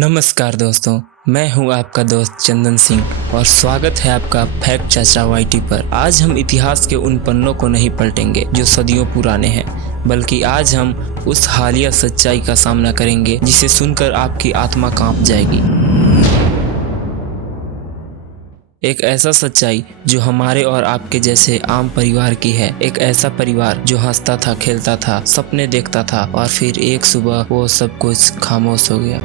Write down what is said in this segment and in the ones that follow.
नमस्कार दोस्तों, मैं हूं आपका दोस्त चंदन सिंह और स्वागत है आपका फैक्ट चाचा वाईटी पर। आज हम इतिहास के उन पन्नों को नहीं पलटेंगे जो सदियों पुराने हैं, बल्कि आज हम उस हालिया सच्चाई का सामना करेंगे जिसे सुनकर आपकी आत्मा कांप जाएगी। एक ऐसा सच्चाई जो हमारे और आपके जैसे आम परिवार की है। एक ऐसा परिवार जो हंसता था, खेलता था, सपने देखता था और फिर एक सुबह वो सब कुछ खामोश हो गया।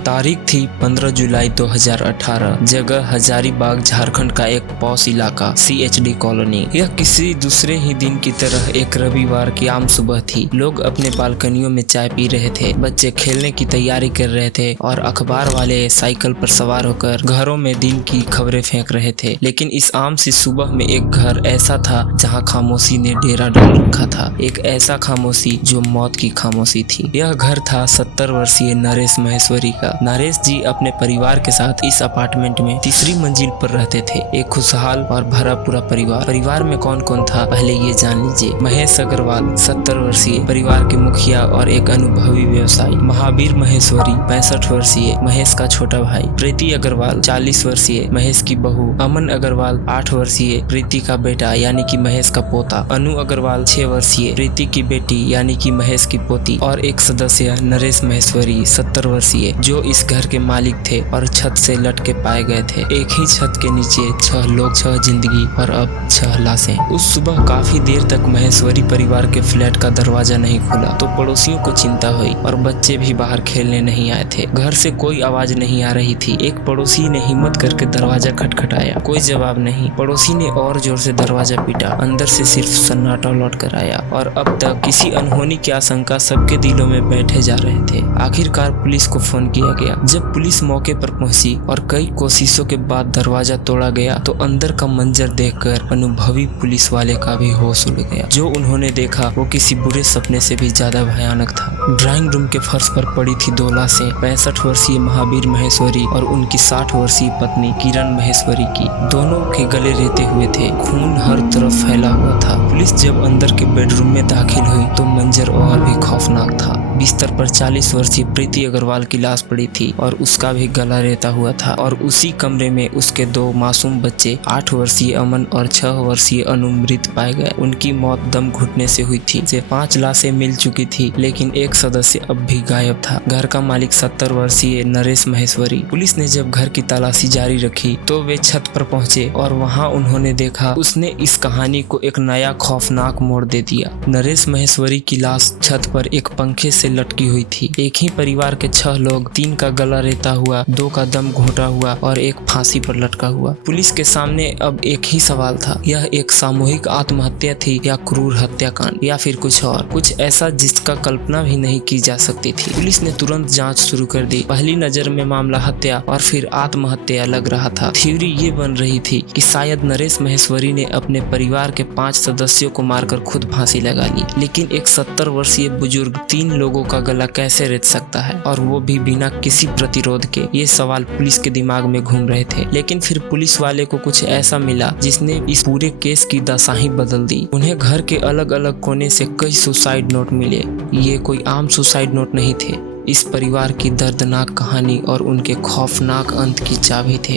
तारीख थी 15 जुलाई 2018। जगह हजारीबाग, झारखंड का एक पॉश इलाका, CHD कॉलोनी। यह किसी दूसरे ही दिन की तरह एक रविवार की आम सुबह थी। लोग अपने बालकनियों में चाय पी रहे थे, बच्चे खेलने की तैयारी कर रहे थे और अखबार वाले साइकिल पर सवार होकर घरों में दिन की खबरें फेंक रहे थे। लेकिन इस आम सी सुबह में एक घर ऐसा था जहाँ खामोशी ने डेरा डाल रखा था। एक ऐसा खामोशी जो मौत की खामोशी थी। यह घर था 70 वर्षीय नरेश महेश्वरी का। नरेश जी अपने परिवार के साथ इस अपार्टमेंट में तीसरी मंजिल पर रहते थे। एक खुशहाल और भरा पूरा परिवार में कौन कौन था पहले ये जान लीजिए। महेश अग्रवाल 70 वर्षीय, परिवार के मुखिया और एक अनुभवी व्यवसायी। महावीर महेश्वरी 65 वर्षीय, महेश का छोटा भाई। प्रीति अग्रवाल 40 वर्षीय, महेश की बहू। अमन अग्रवाल 8 वर्षीय, प्रीति का बेटा यानी कि महेश का पोता। अनु अग्रवाल 6 वर्षीय, प्रीति की बेटी यानी कि महेश की पोती। और एक सदस्य नरेश महेश्वरी 70 वर्षीय, जो इस घर के मालिक थे और छत से लटके पाए गए थे। एक ही छत के नीचे 6 लोग, 6 जिंदगी और अब 6 लाशें। उस सुबह काफी देर तक महेश्वरी परिवार के फ्लैट का दरवाजा नहीं खुला तो पड़ोसियों को चिंता हुई और बच्चे भी बाहर खेलने नहीं आए थे। घर से कोई आवाज नहीं आ रही थी। एक पड़ोसी ने हिम्मत करके दरवाजा खटखटाया, कोई जवाब नहीं। पड़ोसी ने और जोर से दरवाजा पीटा, अंदर से सिर्फ सन्नाटा लौट कर आया। और अब तक किसी अनहोनी की आशंका सबके दिलों में बैठे जा रहे थे। आखिरकार पुलिस को फोन किया गया। जब पुलिस मौके पर पहुंची और कई कोशिशों के बाद दरवाजा तोड़ा गया तो अंदर का मंजर देखकर अनुभवी पुलिस वाले का भी होश उड़ गया। जो उन्होंने देखा वो किसी बुरे सपने से भी ज्यादा भयानक था। ड्राइंग रूम के फर्श पर पड़ी थी 2 लाशें, 65 वर्षीय महावीर महेश्वरी और उनकी 60 वर्षीय पत्नी किरण महेश्वरी की। दोनों के गले रेते हुए थे, खून हर तरफ फैला हुआ था। पुलिस जब अंदर के बेडरूम में दाखिल हुई तो मंजर और भी खौफनाक था। बिस्तर पर 40 वर्षीय प्रीति अग्रवाल की लाश पड़ी थी और उसका भी गला रेता हुआ था। और उसी कमरे में उसके 2 मासूम बच्चे, 8 वर्षीय अमन और 6 वर्षीय अनु मृत पाए गए। उनकी मौत दम घुटने से हुई थी। 5 लाशें मिल चुकी थी लेकिन एक सदस्य अब भी गायब था, घर का मालिक 70 वर्षीय नरेश महेश्वरी। पुलिस ने जब घर की तलाशी जारी रखी तो वे छत पर पहुंचे और वहां उन्होंने देखा उसने इस कहानी को एक नया खौफनाक मोड़ दे दिया। नरेश महेश्वरी की लाश छत पर एक पंखे से लटकी हुई थी। एक ही परिवार के 6 लोग, 3 का गला रेता हुआ, 2 का दम घोटा हुआ और एक फांसी पर लटका हुआ। पुलिस के सामने अब एक ही सवाल था, यह एक सामूहिक आत्महत्या थी या क्रूर हत्याकांड या फिर कुछ और, कुछ ऐसा जिसका कल्पना भी नहीं की जा सकती थी। पुलिस ने तुरंत जांच शुरू कर दी। पहली नजर में मामला हत्या और फिर आत्महत्या लग रहा था। थ्योरी ये बन रही थी कि शायद नरेश महेश्वरी ने अपने परिवार के 5 सदस्यों को मारकर खुद फांसी लगा ली। लेकिन एक 70 वर्षीय बुजुर्ग 3 लोगों का गला कैसे रेत सकता है, और वो भी बिना किसी प्रतिरोध के? ये सवाल पुलिस के दिमाग में घूम रहे थे। लेकिन फिर पुलिस वाले को कुछ ऐसा मिला जिसने इस पूरे केस की दशा ही बदल दी। उन्हें घर के अलग अलग कोने से कई सुसाइड नोट मिले। ये कोई आम सुसाइड नोट नहीं थे, इस परिवार की दर्दनाक कहानी और उनके खौफनाक अंत की चाबी थे।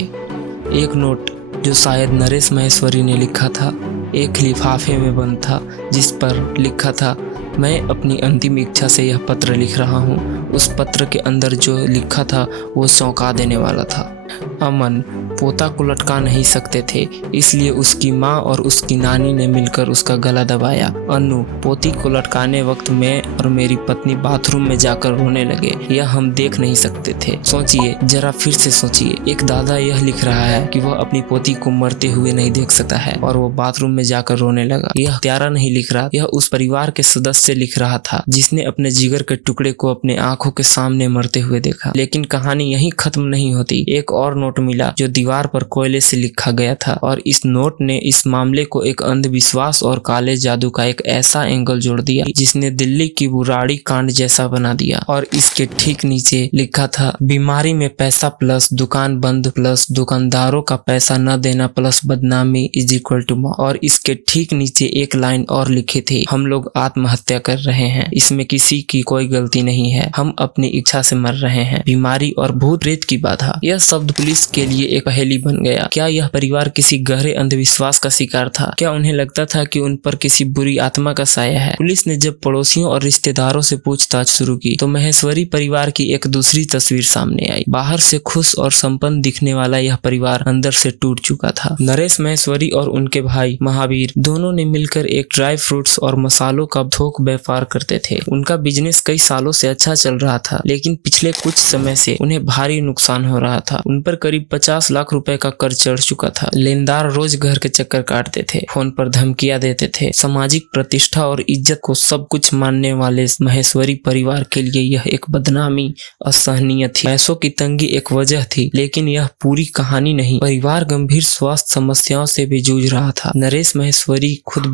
एक नोट जो शायद नरेश महेश्वरी ने लिखा था, एक लिफाफे में बंद था जिस पर लिखा था, मैं अपनी अंतिम इच्छा से यह पत्र लिख रहा हूँ। उस पत्र के अंदर जो लिखा था वो चौंका देने वाला था। अमन पोता को लटका नहीं सकते थे, इसलिए उसकी माँ और उसकी नानी ने मिलकर उसका गला दबाया। अनु पोती को लटकाने वक्त मैं और मेरी पत्नी बाथरूम में जाकर रोने लगे, यह हम देख नहीं सकते थे। सोचिए, जरा फिर से सोचिए, एक दादा यह लिख रहा है कि वह अपनी पोती को मरते हुए नहीं देख सकता है और वो बाथरूम में जाकर रोने लगा। यह हत्यारा नहीं लिख रहा, यह उस परिवार के सदस्य लिख रहा था जिसने अपने जिगर के टुकड़े को अपने आंखों के सामने मरते हुए देखा। लेकिन कहानी यहीं खत्म नहीं होती, एक और नोट मिला जो दीवार पर कोयले से लिखा गया था, और इस नोट ने इस मामले को एक अंधविश्वास और काले जादू का एक ऐसा एंगल जोड़ दिया जिसने दिल्ली की बुराड़ी कांड जैसा बना दिया। और इसके ठीक नीचे लिखा था, बीमारी में पैसा प्लस दुकान बंद प्लस दुकानदारों का पैसा न देना प्लस बदनामी इज इक्वल टू मौत। और इसके ठीक नीचे एक लाइन और लिखी थी, हम लोग आत्महत्या कर रहे हैं, इसमें किसी की कोई गलती नहीं है, हम अपनी इच्छा से मर रहे हैं, बीमारी और भूत प्रेत की बाधा। यह शब्द पुलिस के लिए एक पहेली बन गया। क्या यह परिवार किसी गहरे अंधविश्वास का शिकार था? क्या उन्हें लगता था कि उन पर किसी बुरी आत्मा का साया है? पुलिस ने जब पड़ोसियों और रिश्तेदारों से पूछताछ शुरू की तो महेश्वरी परिवार की एक दूसरी तस्वीर सामने आई। बाहर से खुश और संपन्न दिखने वाला यह परिवार अंदर से टूट चुका था। नरेश महेश्वरी और उनके भाई महावीर दोनों ने मिलकर एक ड्राई फ्रूट्स और मसालों का थोक व्यापार करते थे। उनका बिजनेस कई सालों से अच्छा चल रहा था, लेकिन पिछले कुछ समय से उन्हें भारी नुकसान हो रहा था। उन पर करीब 50 लाख रुपए का कर्ज चढ़ चुका था। लेनदार रोज घर के चक्कर काटते थे, फोन पर धमकियां देते थे। सामाजिक प्रतिष्ठा और इज्जत को सब कुछ मानने वाले महेश्वरी परिवार के लिए यह एक बदनामी असहनीय थी। पैसों की तंगी एक वजह थी, लेकिन यह पूरी कहानी नहीं। परिवार गंभीर स्वास्थ्य समस्याओं से भी जूझ रहा था। नरेश महेश्वरी खुद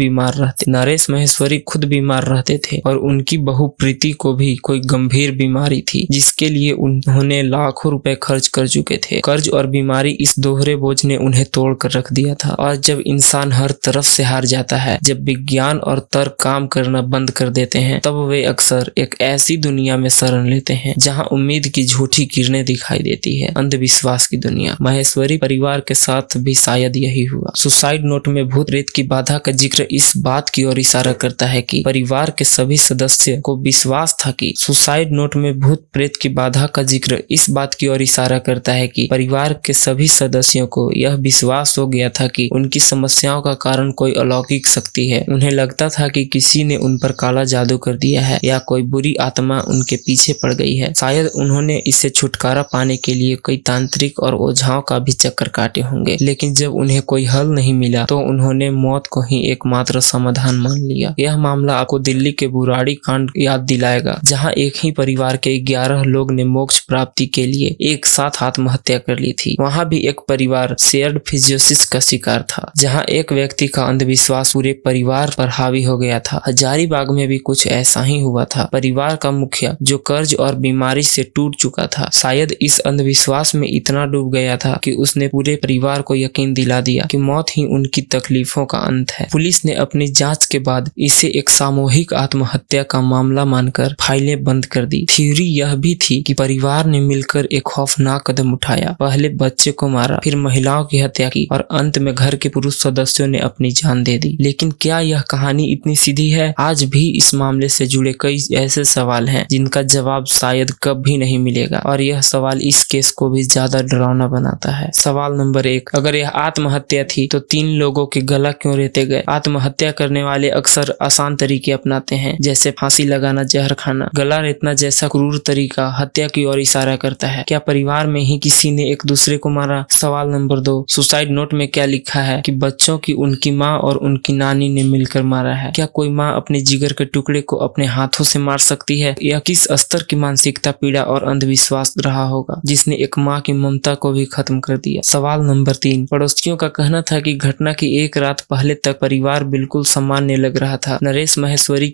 बीमार रहते थे और उनकी बहू प्रीति को भी कोई गंभीर बीमारी थी जिसके लिए उन्होंने लाखों रुपए खर्च कर चुके थे। कर्ज और बीमारी, इस दोहरे बोझ ने उन्हें तोड़ कर रख दिया था। और जब इंसान हर तरफ से हार जाता है, जब विज्ञान और तर्क काम करना बंद कर देते हैं, तब वे अक्सर एक ऐसी दुनिया में शरण लेते हैं जहां उम्मीद की झूठी किरणें दिखाई देती है, अंधविश्वास की दुनिया। महेश्वरी परिवार के साथ भी शायद यही हुआ। सुसाइड नोट में भूत प्रेत की बाधा का जिक्र इस बात की ओर इशारा करता है कि परिवार के सभी सदस्य को विश्वास था कि सुसाइड नोट में भूत प्रेत की बाधा का जिक्र इस बात की ओर इशारा करता है कि परिवार के सभी सदस्यों को यह विश्वास हो गया था कि उनकी समस्याओं का कारण कोई अलौकिक शक्ति है। उन्हें लगता था कि किसी ने उन पर काला जादू कर दिया है या कोई बुरी आत्मा उनके पीछे पड़ गई है। शायद उन्होंने इससे छुटकारा पाने के लिए कई तांत्रिक और ओझाओं का भी चक्कर काटे होंगे, लेकिन जब उन्हें कोई हल नहीं मिला तो उन्होंने मौत को ही एकमात्र समाधान मान लिया। यह मामला आपको दिल्ली के बुराड़ी कांड याद दिलाएगा, जहां एक ही परिवार के 11 लोग ने मोक्ष प्राप्ति के लिए एक साथ आत्महत्या कर ली थी। वहां भी एक परिवार शेयर्ड फिजियोसिस का शिकार था, जहां एक व्यक्ति का अंधविश्वास पूरे परिवार पर हावी हो गया था। हजारीबाग में भी कुछ ऐसा ही हुआ था। परिवार का मुखिया जो कर्ज और बीमारी से टूट चुका था, शायद इस अंधविश्वास में इतना डूब गया था कि उसने पूरे परिवार को यकीन दिला दिया कि मौत ही उनकी तकलीफों का अंत है। पुलिस ने अपनी जांच के बाद इसे एक सामूहिक आत्महत्या का मामला मानकर फाइलें बंद कर दी। थ्योरी यह भी थी कि परिवार ने मिलकर एक खौफनाक कदम उठाया, पहले बच्चे को मारा, फिर महिलाओं की हत्या की और अंत में घर के पुरुष सदस्यों ने अपनी जान दे दी। लेकिन क्या यह कहानी इतनी सीधी है? आज भी इस मामले से जुड़े कई ऐसे सवाल हैं जिनका जवाब शायद कभी नहीं मिलेगा, और यह सवाल इस केस को भी ज्यादा डरावना बनाता है। सवाल नंबर 1, अगर यह आत्महत्या थी तो 3 लोगों के गला क्यों रेते गए? आत्महत्या करने वाले अक्सर आसान तरीके अपनाते हैं, जैसे फांसी लगाना, जहर खाना। गला रेतना जैसा क्रूर तरीका हत्या की ओर इशारा करता है। क्या परिवार में ही किसी ने एक दूसरे को मारा? सवाल नंबर 2, सुसाइड नोट में क्या लिखा है कि बच्चों की उनकी माँ और उनकी नानी ने मिलकर मारा है? क्या कोई माँ अपने जिगर के टुकड़े को अपने हाथों से मार सकती है? यह किस स्तर की मानसिकता, पीड़ा और अंधविश्वास रहा होगा जिसने एक माँ की ममता को भी खत्म कर दिया? सवाल नंबर 3, पड़ोसियों का कहना था कि घटना की एक रात पहले तक परिवार बिल्कुल सामान्य लग रहा था। नरेश महेश्वरी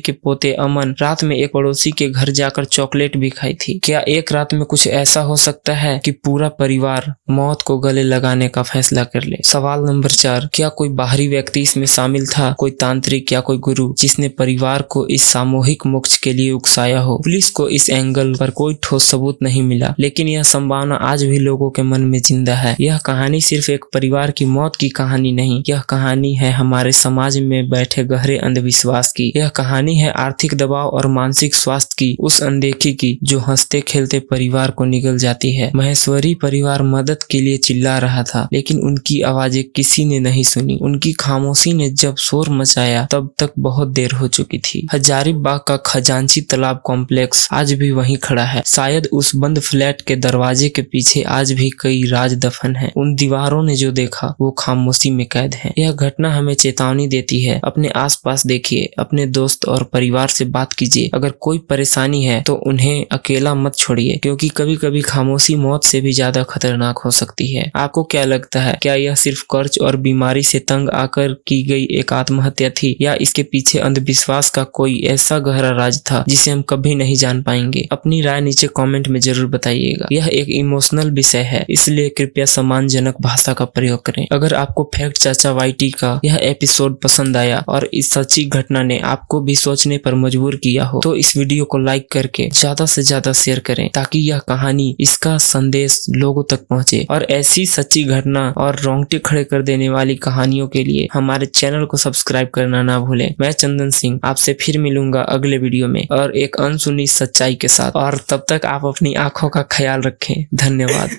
के पोते अमन रात में एक पड़ोसी के घर जाकर चॉकलेट भी खाई थी। क्या एक रात में कुछ ऐसा हो सकता है कि पूरा परिवार मौत को गले लगाने का फैसला कर ले? सवाल नंबर 4, क्या कोई बाहरी व्यक्ति इसमें शामिल था, कोई तांत्रिक या कोई गुरु जिसने परिवार को इस सामूहिक मोक्ष के लिए उकसाया हो? पुलिस को इस एंगल पर कोई ठोस सबूत नहीं मिला, लेकिन यह संभावना आज भी लोगों के मन में जिंदा है। यह कहानी सिर्फ एक परिवार की मौत की कहानी नहीं, यह कहानी है हमारे समाज में बैठे गहरे अंधविश्वास की। यह कहानी है आर्थिक दबाव और मानसिक स्वास्थ्य की, उस अनदेखी की जो हंसते खेलते परिवार को निगल जाती है। महेश्वरी परिवार मदद के लिए चिल्ला रहा था, लेकिन उनकी आवाजें किसी ने नहीं सुनी। उनकी खामोशी ने जब शोर मचाया तब तक बहुत देर हो चुकी थी। हजारीबाग का खजांची तालाब कॉम्प्लेक्स आज भी वहीं खड़ा है। शायद उस बंद फ्लैट के दरवाजे के पीछे आज भी कई राज दफन है। उन दीवारों ने जो देखा वो खामोशी में कैद है। यह घटना हमें चेतावनी देती है, अपने आसपास देखिए, अपने दोस्त और परिवार से बात कीजिए। अगर कोई परेशानी है तो उन्हें अकेला मत छोड़िए, क्योंकि कभी कभी कभी खामोशी मौत से भी ज्यादा खतरनाक हो सकती है। आपको क्या लगता है, क्या यह सिर्फ कर्ज और बीमारी से तंग आकर की गई एक आत्महत्या थी, या इसके पीछे अंधविश्वास का कोई ऐसा गहरा राज था जिसे हम कभी नहीं जान पाएंगे? अपनी राय नीचे कमेंट में जरूर बताइएगा। यह एक इमोशनल विषय है, इसलिए कृपया सम्मानजनक भाषा का प्रयोग करें। अगर आपको फैक्ट चाचा वाईटी का यह एपिसोड पसंद आया और इस सच्ची घटना ने आपको भी सोचने पर मजबूर किया हो, तो इस वीडियो को लाइक करके ज्यादा से ज्यादा शेयर करें, ताकि यह कहानी, इसका संदेश लोगों तक पहुंचे। और ऐसी सच्ची घटना और रोंगटे खड़े कर देने वाली कहानियों के लिए हमारे चैनल को सब्सक्राइब करना ना भूलें। मैं चंदन सिंह आपसे फिर मिलूंगा अगले वीडियो में और एक अनसुनी सच्चाई के साथ, और तब तक आप अपनी आंखों का ख्याल रखें। धन्यवाद।